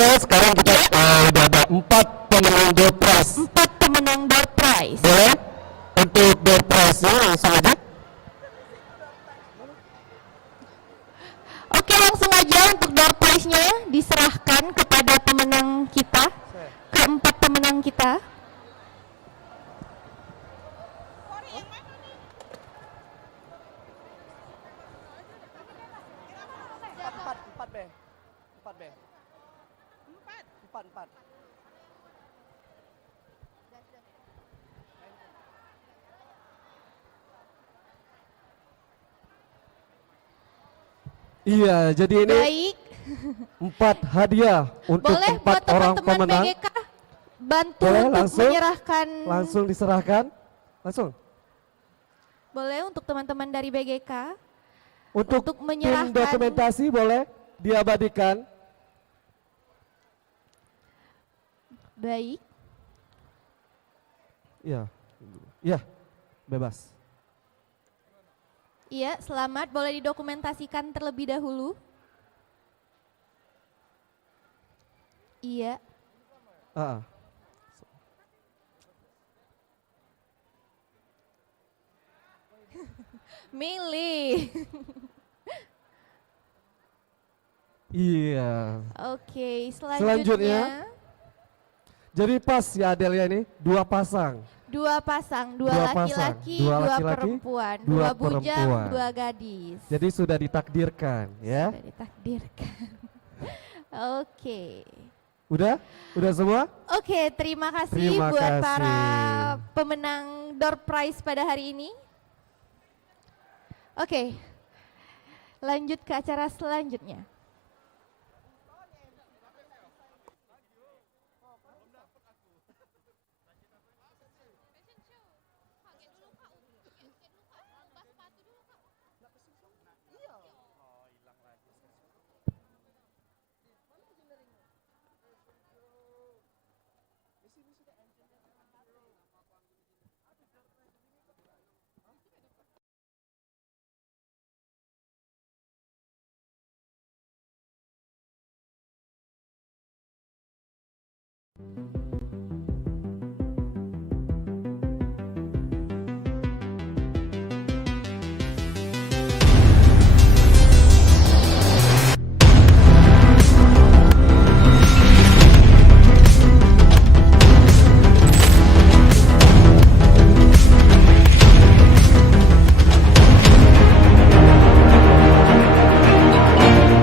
Oke, sekarang kita udah ada 4 pemenang door prize. 4 pemenang door prize. Boleh? Untuk door prize-nya langsung aja. Oke, langsung aja untuk door prize-nya diserahkan kepada pemenang kita, keempat pemenang kita. Iya, jadi ini Baik, 4 hadiah untuk boleh 4 buat orang teman-teman pemenang. BGK bantu Boleh untuk langsung? menyerahkan. Langsung diserahkan. Langsung. Boleh untuk teman-teman dari BGK Untuk untuk tim menyerahkan. dokumentasi boleh diabadikan. Baik, Iya. Iya, bebas. iya, selamat. Boleh didokumentasikan terlebih dahulu. Iya, Ah. milih. Iya. Oke, Selanjutnya. selanjutnya Jadi pas ya Adelia ini 2 pasang. 2 pasang, 2 Dua pasang, laki-laki, dua 2 laki-laki, perempuan, 2 dua bujang, perempuan. 2 gadis. Jadi sudah ditakdirkan ya. Sudah ditakdirkan. Oke. Udah? Udah semua? Oke, terima kasih Terima buat kasih. para pemenang door prize pada hari ini. Oke, lanjut ke acara selanjutnya.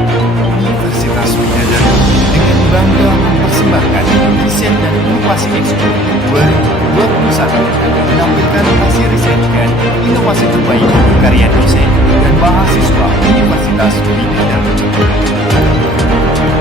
Universitas Widadari dengan bangga mempersembahkan desain dan inovasi Expo 2021 menampilkan hasil riset dan inovasi terbaik karya dosen dan mahasiswa Universitas Widadari.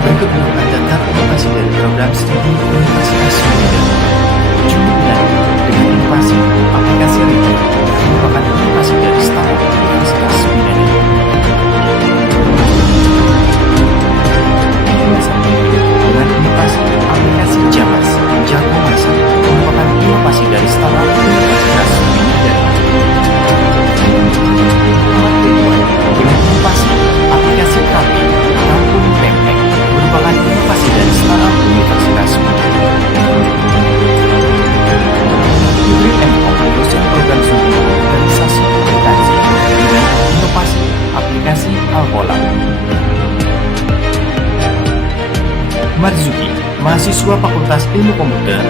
Berikut merupakan daftar inovasi dari program studi Universitas Widadari. Juni bulan dengan inovasi aplikasi Rito yang merupakan inovasi dari startup Universitas Widadari. Dengan inovasi aplikasi Jamas, Jago Masa merupakan inovasi dari startup Universitas Widadari. Dengan inovasi aplikasi Kafe, Kampung Pempek merupakan inovasi dari startup Universitas Widadari. Hybrid M.Com dosen program studi organisasi akuntansi dengan inovasi aplikasi Alkola. Marzuki, mahasiswa Fakultas Ilmu Komputer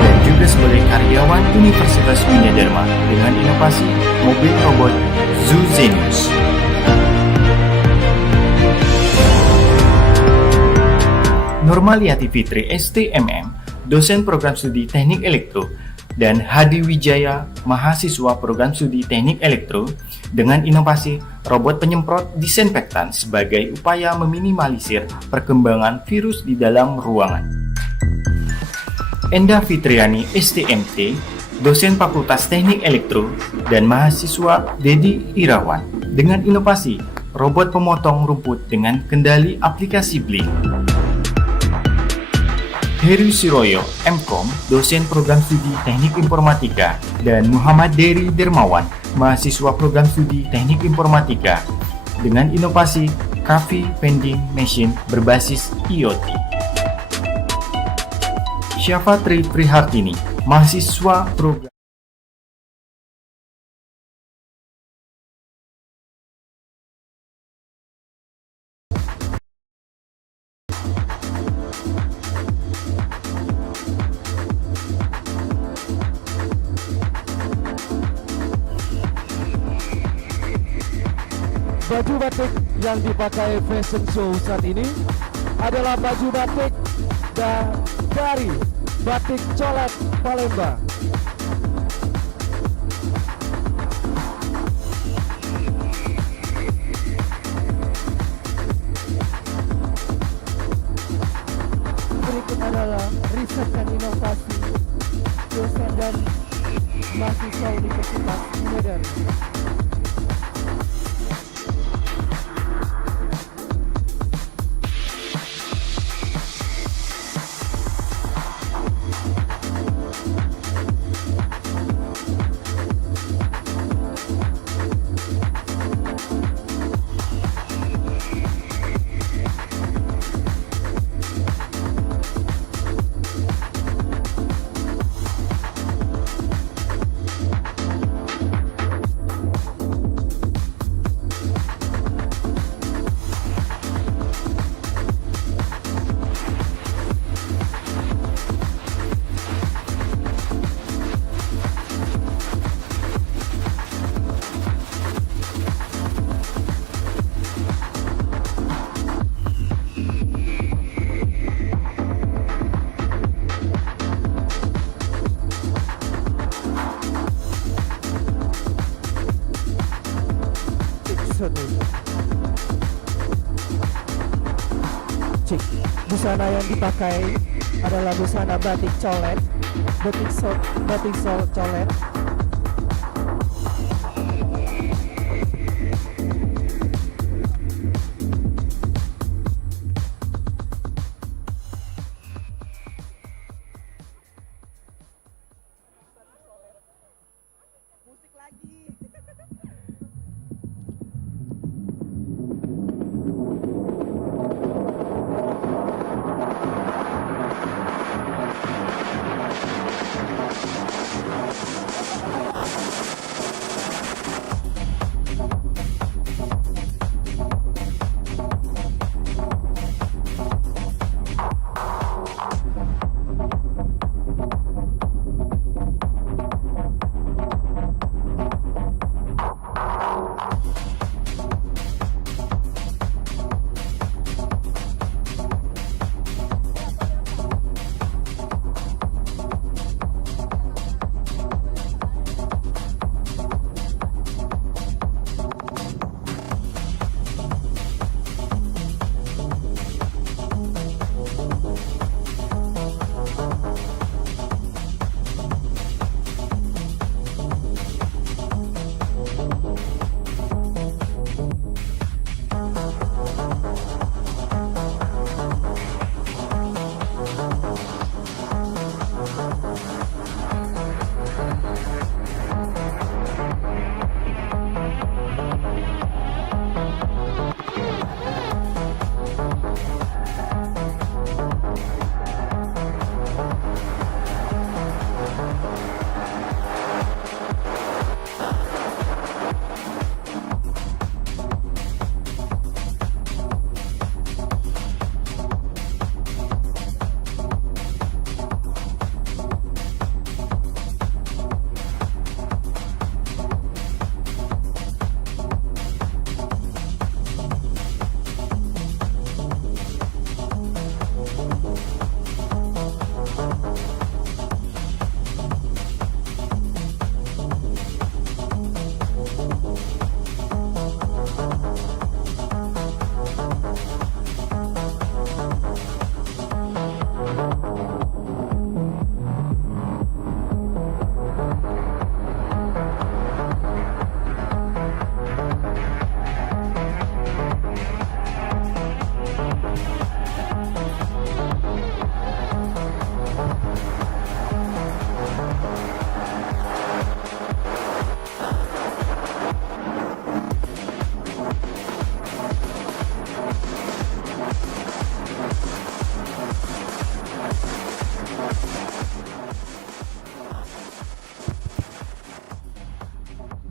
dan juga sebagai karyawan Universitas Widadharma dengan inovasi mobil robot Zuzenius. Normaliati Fitri STMM, dosen program studi Teknik Elektro, dan Hadi Wijaya, mahasiswa program studi Teknik Elektro dengan inovasi robot penyemprot disinfektan sebagai upaya meminimalisir perkembangan virus di dalam ruangan. Enda Fitriani STMT, dosen Fakultas Teknik Elektro, dan mahasiswa Dedi Irawan dengan inovasi robot pemotong rumput dengan kendali aplikasi Blink. Heru Siroyo, M.Com, dosen program studi Teknik Informatika, dan Muhammad Dery Dermawan, mahasiswa program studi Teknik Informatika, dengan inovasi Coffee Vending Machine berbasis IoT. Syafatri Prihartini, mahasiswa program Baju batik yang dipakai fashion show saat ini adalah baju batik dari Batik Colet Palembang. Berikut adalah riset dan inovasi dosen dan mahasiswa Universitas Medan. Cik, busana yang dipakai adalah busana batik colet, batik colet.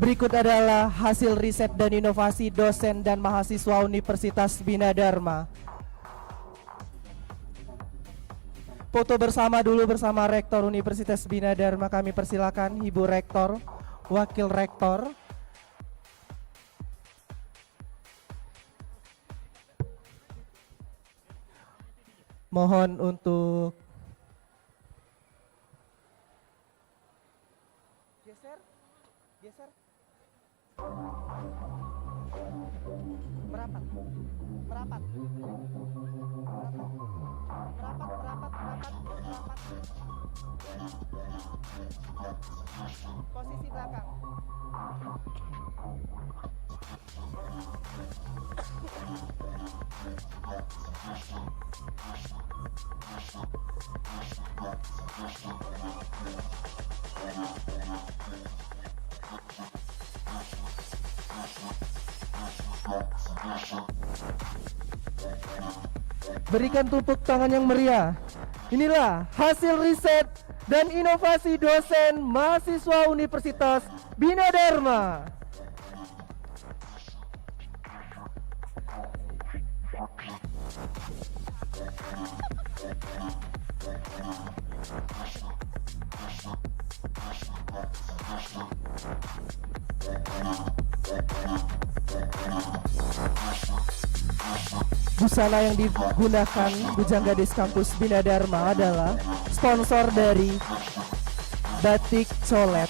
Berikut adalah hasil riset dan inovasi dosen dan mahasiswa Universitas Bina Dharma. Foto bersama dulu bersama Rektor Universitas Bina Dharma. Kami persilakan Ibu Rektor, Wakil Rektor. Mohon untuk geser. Merapat. Posisi belakang. Berikan tepuk tangan yang meriah. Inilah hasil riset dan inovasi dosen mahasiswa Universitas Bina Dharma. Busana yang digunakan Bujanggadis Kampus Bina Dharma adalah sponsor dari Batik Colet.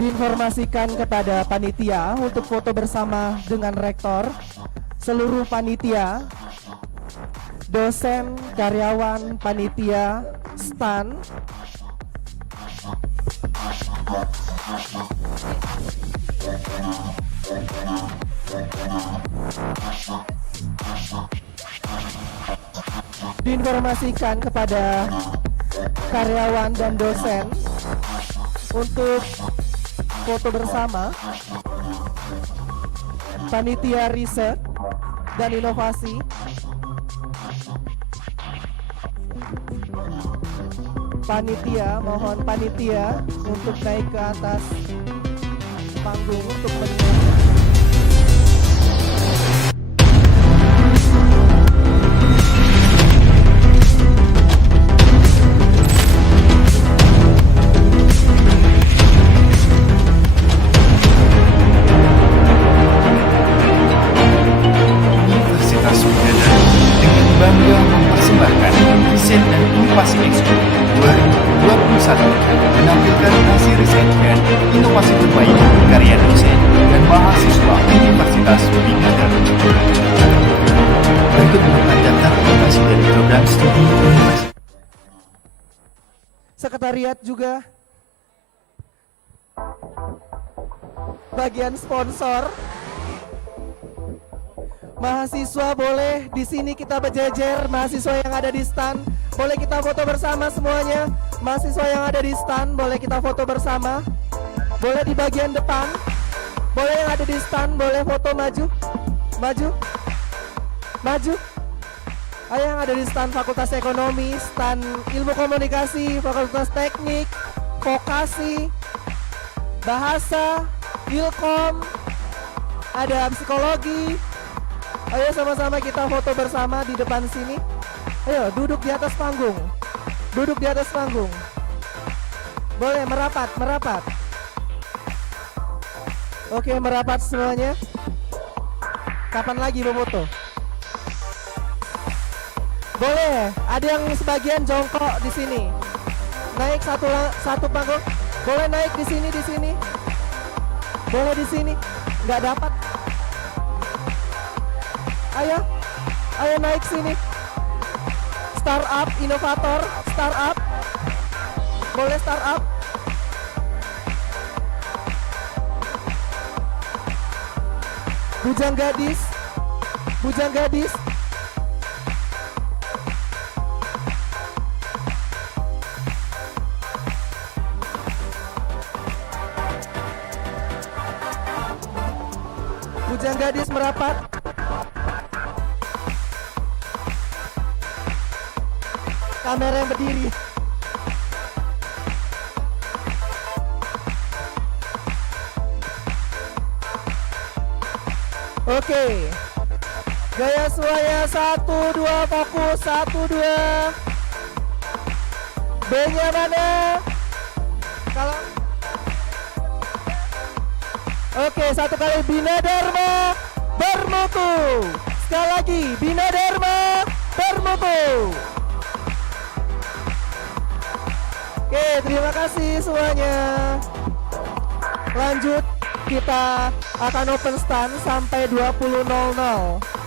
Diinformasikan kepada panitia untuk foto bersama dengan rektor, seluruh panitia, dosen, karyawan, panitia, stan. Diinformasikan kepada karyawan dan dosen untuk foto bersama, panitia riset dan inovasi, panitia, mohon panitia untuk naik ke atas panggung untuk mendengar. Universitas Bina Dharma dengan bangga mempersembahkan riset dan inovasi Expo 2021 menampilkan hasil riset dan inovasi terbaik karya dosen dan mahasiswa Universitas Bina Dharma. Berikut merupakan daftar inovasi dari program studi universitas. Sekretariat juga bagian sponsor. Mahasiswa boleh di sini kita berjejer, mahasiswa yang ada di stand boleh kita foto bersama semuanya. Mahasiswa yang ada di stand boleh kita foto bersama. Boleh di bagian depan. Boleh yang ada di stand boleh foto maju. Maju. Maju. Ayo yang ada di stand Fakultas Ekonomi, stand Ilmu Komunikasi, Fakultas Teknik, Vokasi, Bahasa, Ilkom, ada Psikologi. Ayo sama-sama kita foto bersama di depan sini. Ayo duduk di atas panggung. Duduk di atas panggung. Boleh merapat, merapat. Oke, merapat semuanya. Kapan lagi mau foto? Boleh, ada yang sebagian jongkok di sini. Naik satu panggung. Boleh naik di sini. Boleh di sini. Nggak dapat. Ayo naik sini. Startup, inovator, startup. Boleh startup. Bujang gadis. Bujang gadis. Bujang gadis merapat. Kamera yang berdiri. Oke. Gaya semuanya 1, 2, fokus 1, 2. B-nya mana? Kalau Oke, satu kali Bina Dharma bermutu. Sekali lagi Bina Dharma bermutu. Oke, terima kasih semuanya. Lanjut, kita akan open stand sampai 20.00.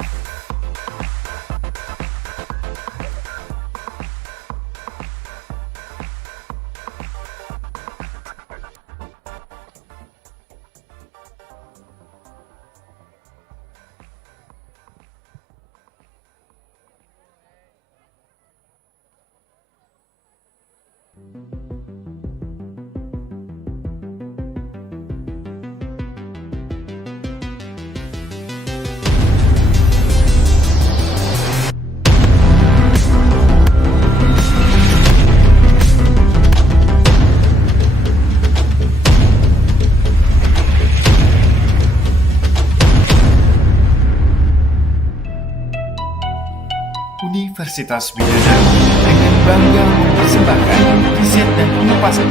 Universitas Bidadari dengan bangga mempersembahkan riset dan inovasi